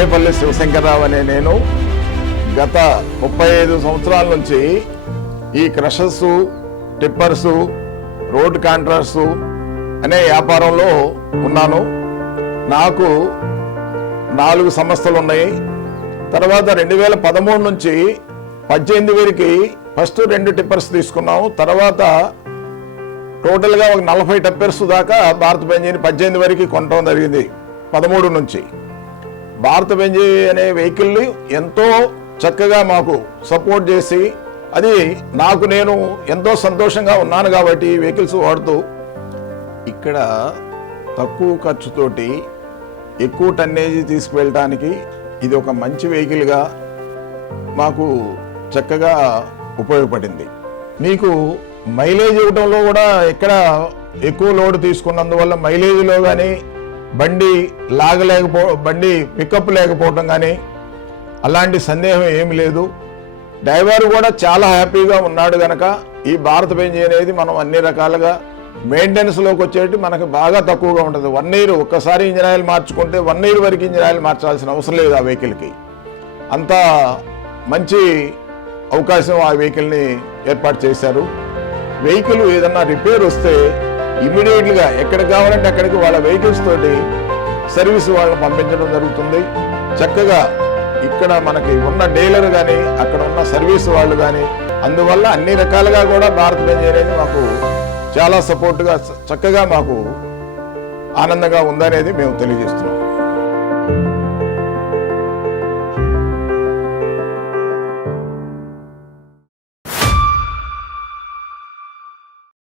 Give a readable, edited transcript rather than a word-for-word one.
రేపల్లి శివశంకర్రావు అనే నేను గత 35 సంవత్సరాల నుంచి ఈ క్రషర్స్, టిప్పర్స్, రోడ్ కాంట్రాక్ట్స్ అనే వ్యాపారంలో ఉన్నాను. నాకు 4 సంస్థలు ఉన్నాయి. తర్వాత 2013 నుంచి 18 వరకు ఫస్ట్ 2 టిప్పర్స్ తీసుకున్నాము. తర్వాత టోటల్గా ఒక 40 టిప్పర్స్ దాకా భారత్ బెంజీని 18 వరకు కొనడం జరిగింది. 13 నుంచి భారత్ బెంజీ అనే వెహికల్ ఎంతో చక్కగా మాకు సపోర్ట్ చేసి, అది నాకు నేను ఎంతో సంతోషంగా ఉన్నాను కాబట్టి ఈ వెహికల్స్ వాడుతూ ఇక్కడ తక్కువ ఖర్చుతోటి ఎక్కువ టన్నేజీ తీసుకువెళ్ళటానికి ఇది ఒక మంచి వెహికల్గా మాకు చక్కగా ఉపయోగపడింది. మీకు మైలేజ్ ఇవ్వడంలో కూడా ఎక్కడ ఎక్కువ లోడ్ తీసుకున్నందువల్ల మైలేజ్లో కానీ బండి బండి పికప్ లేకపోవటం కానీ అలాంటి సందేహం ఏమి లేదు. డ్రైవర్ కూడా చాలా హ్యాపీగా ఉన్నాడు కనుక ఈ భారత్ బెంజీ అనేది మనం అన్ని రకాలుగా మెయింటెనెన్స్లోకి వచ్చేటి మనకు బాగా తక్కువగా ఉంటుంది. 1 ఇయర్ ఒక్కసారి ఇంజిన్ ఆయిల్ మార్చుకుంటే 1 ఇయర్ వరకు ఇంజిన్ ఆయిల్ మార్చాల్సిన అవసరం లేదు ఆ వెహికల్కి. అంత మంచి అవకాశం ఆ వెహికల్ని ఏర్పాటు చేశారు. వెహికల్ ఏదన్నా రిపేర్ వస్తే ఇమీడియట్గా ఎక్కడికి కావాలంటే అక్కడికి వాళ్ళ వెహికల్స్ తోటి సర్వీస్ వాళ్ళని పంపించడం జరుగుతుంది. చక్కగా ఇక్కడ మనకి ఉన్న డీలర్ కానీ అక్కడ ఉన్న సర్వీస్ వాళ్ళు కానీ, అందువల్ల అన్ని రకాలుగా కూడా భారత్ బెంజీ అనేది మాకు చాలా సపోర్ట్గా చక్కగా మాకు ఆనందంగా ఉందనేది మేము తెలియజేస్తున్నాం.